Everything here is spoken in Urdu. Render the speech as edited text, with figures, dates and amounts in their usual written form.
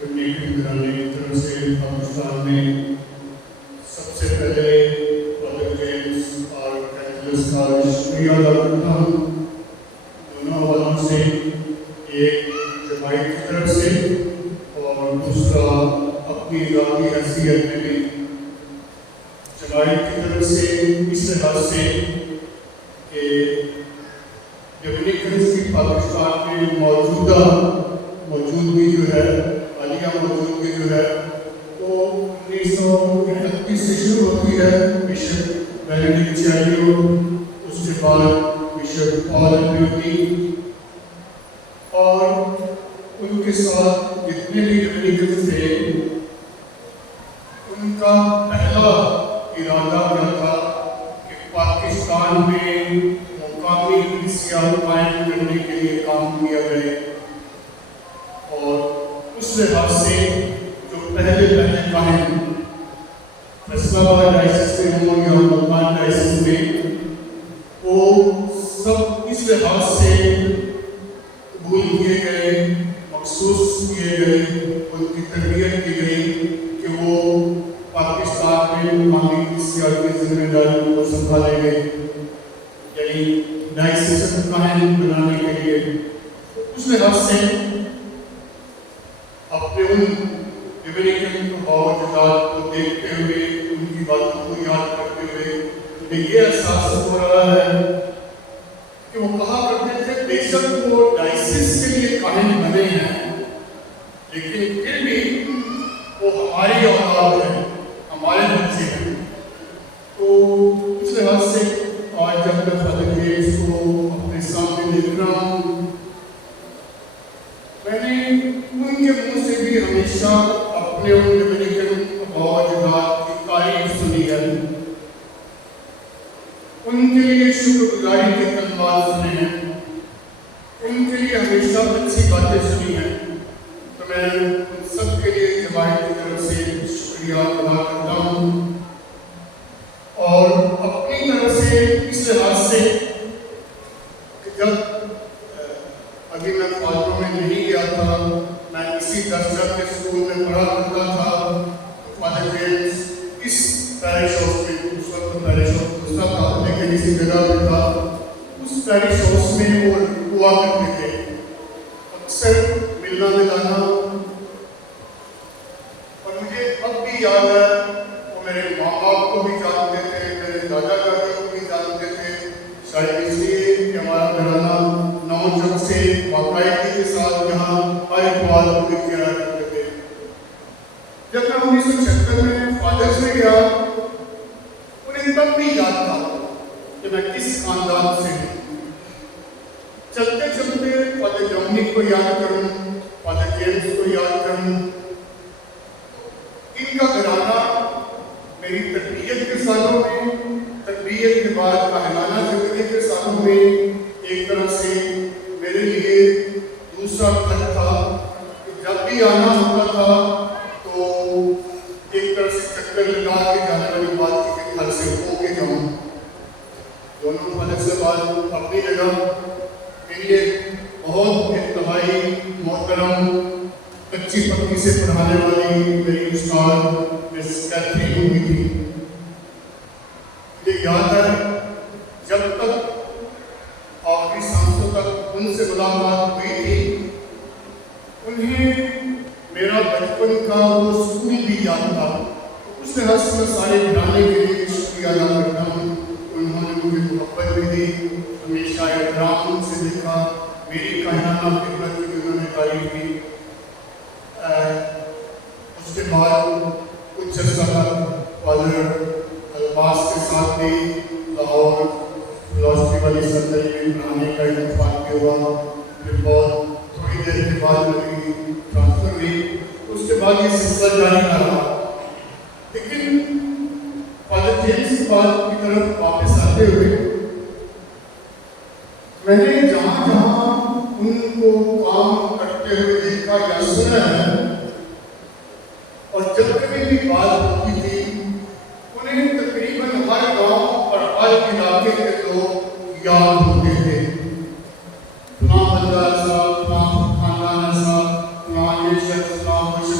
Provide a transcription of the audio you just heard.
ڈومینیکن گھرانے کی طرف سے پاکستان میں سب سے پہلے فادر جیمز اور کیتھولک کا شکریہ ادا کرتا ہوں، دونوں حوالوں سے، ایک جماعت کی طرف سے اور دوسرا اپنی ذاتی حیثیت میں بھی۔ جماعت کی طرف سے اس لحاظ سے کہ ڈومینیکنز کی پاکستان میں موجودگی جو ہے، حالیہ موجودگی جو ہے وہ 1931 سے شروع ہوتی ہے بشپ بینیڈکٹ چیلیو، اس کے بعد بشپ پال ایلبیوٹی، اور ان کے ساتھ جتنے بھی ڈومینیکنز تھے ان کا پہلا ارادہ کیا تھا کہ پاکستان میں مقامی کلیسیا قائم کرنے کے لیے کام کیا گئے، اور اس لحاظ سے جو پہلے قائم فیصلہ آباد ڈائسس میں ہوں یا ملتان ڈائسس میں، وہ سب اس لحاظ سے قبول کیے گئے، مخصوص کیے گئے، ان کی تربیت کی گئی کہ وہ پاکستان میں مقامی کلیسیا کی ذمہ داری کو سنبھالیں گے، یعنی ڈائسس قائم بنانے کے لیے۔ اس لحاظ سے اپنے ان ڈومینیکن باوجودات کو دیکھتے ہوئے، ان کی باتوں کو یاد کرتے ہوئے مجھے یہ احساس ہو رہا ہے کہ وہ کہا کرتے تھے بے شک وہ ڈائسس کے لیے قائم بنے ہیں، لیکن پھر بھی وہ ہماری اولاد ہے، ہمارے بچے ہیں۔ تو اس لحاظ سے آج جب میں فادر جیمز کو اپنے سامنے دیکھ رہا ہوں، میں نے ان کے منہ سے بھی ہمیشہ اپنے ان ڈومینیکن باوجودات کی تعریف سنی ہے، ان کے لیے شکر گزاری کے کلمات سنے ہیں، ان کے لیے ہمیشہ اچھی باتیں سنی ہیں۔ تو میں ان سب کے لیے جماعت کی طرف سے شکریہ ادا کرتا ہوں، اور اپنی طرف سے اس لحاظ سے کہ جب ابھی میں فادروں میں نہیں گیا تھا، میں اسی درجہ کے اسکول میں پڑھا کرتا تھا، تو فادر جیمز اس پیرش ہاؤس میں، اس وقت پیرش ہاؤس دوسرا تھا لیکن اسی جگہ پہ تھا، اس پیرش ہاؤس میں وہ ہوا کرتے تھے، اکثر ملنا ملانا، اور مجھے اب بھی یاد ہے وہ میرے ماں باپ کو بھی جانتے تھے، میرے دادا دادی کو بھی جانتے تھے، شاید اس لیے کہ ہمارا گھرانہ نوجوان سے باقاعدگی کے ساتھ یہاں ہر اتوار کو لکھ کے آیا کرتے تھے۔ جب میں 1976 میں فادرز میں گیا، انہیں تب بھی یاد تھا کہ میں کس خاندان سے ہوں۔ چلتے چلتے فادر ڈومینک کو یاد کروں، فادر جیمز کو یاد کروں، ان کا گھرانہ میری تربیت کے سالوں میں، تربیت کے بعد کاہنانہ زندگی کے سالوں میں ایک طرح سے میرے لیے دوسرا گھر تھا، کہ جب بھی آنا ہوتا تھا تو ایک طرح سے چکر لگا کے جانے والی بات کی کہ گھر سے ہو کے جاؤں۔ دونوں فادر سے بات اپنی جگہ میری ایک بہت انتہائی محترم کچی پکی سے پڑھانے والی میری استاد مس کیتھرین ہوئی تھی۔ مجھے یاد ہے جب تک آخری سانسوں تک ان سے ملاقات ہوئی تھی، انہیں میرا بچپن کا وہ اسکول بھی یاد تھا۔ اس لحاظ سے میں سارے گھرانے کے لیے شکریہ ادا کرتا ہوں، انہوں نے مجھے محبت بھی دی، ہمیشہ احترام سے دیکھا، میری کائنانہ خدمت کی بھی انہوں نے تعریف کی۔ اس کے بعد کچھ عرصہ تک فادر الباس کے ساتھ بھی لاہور فلاسفی والی سرکاری میں پڑھانے کا اتفاق بھی ہوا، پھر بہت تھوڑی دیر کے بعد میری ٹرانسفر ہوئی، اس کے بعد یہ سلسلہ جاری رہا۔ لیکن فادر جیمز کی بات کی طرف واپس آتے ہوئے، میں نے جہاں جہاں ان کو کام کرتے ہوئے دیکھا یا سنا ہے، اور جب کبھی بھی بات ہوتی تھی، انہیں تقریباً ہر گاؤں اور ہر علاقے کے لوگ یاد ہوتے تھے۔ فلاں بندہ ایسا، فلاں خاندان ایسا، فلاں یہ شخص، فلاں وہ شخص